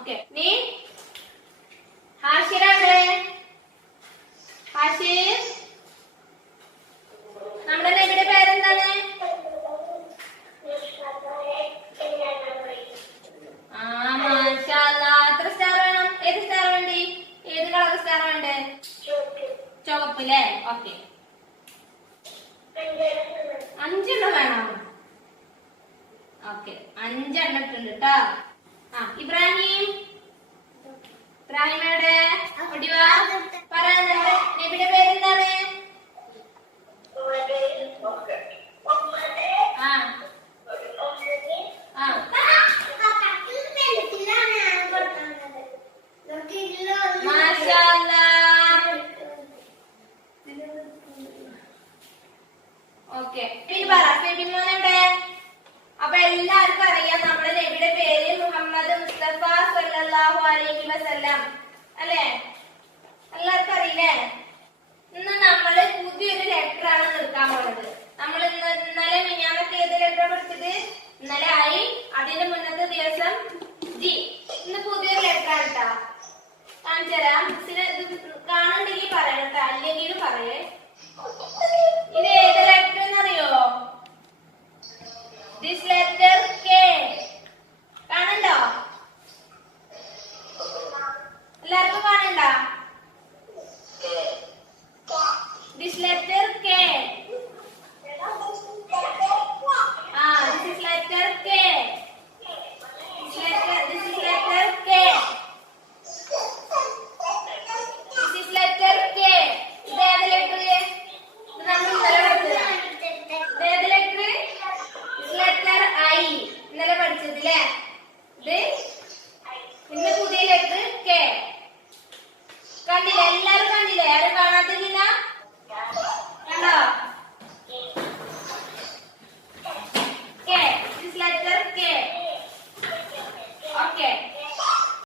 Okay നീ? ഹാഷിര എവിടെ ഹാഷിർ നമ്മുടെ നബിയുടെ പേരെന്താണ്? ആ മാഷാല്ലാ. എത്ര സ്റ്റാർ വേണം? ഏത് സ്റ്റാർ വേണ്ടി? ഏത് കളർ സ്റ്റാർ വേണ്ടേ? ചുവപ്പ് അല്ലേ ഓക്കെ അഞ്ചെണ്ണം വേണം. ഓക്കെ അഞ്ചെണ്ണം ഇട്ടുണ്ട് കേട്ടോ ഇബ്രാഹിം ഇബ്രാഹിം. എവിടെ ഒടിവാ പറ നബിയുടെ പേരെന്താണ്? ആ. ആ. ഓക്കെ. വസല്ലം അല്ലേ? എല്ലാവർക്കും അറിയില്ലേ? ഇന്ന് നമ്മൾ പുതിയൊരു ലെറ്റർ ആണ് നിർത്താൻ പോണത്. നമ്മൾ ഇന്ന് ഇന്നലെ മിനിയാമത്തെ ഏത് ലെറ്റർ പഠിച്ചത്? ഇന്നലെ ആയി അതിന്റെ മുന്നത്തെ ദിവസം ജി ഇന്ന് പുതിയൊരു ലെറ്റർ ആണ് കാണിച്ചു തരാം കാണുന്നുണ്ടെങ്കിൽ പറയണം അല്ലെങ്കിലും പറയേ. This letter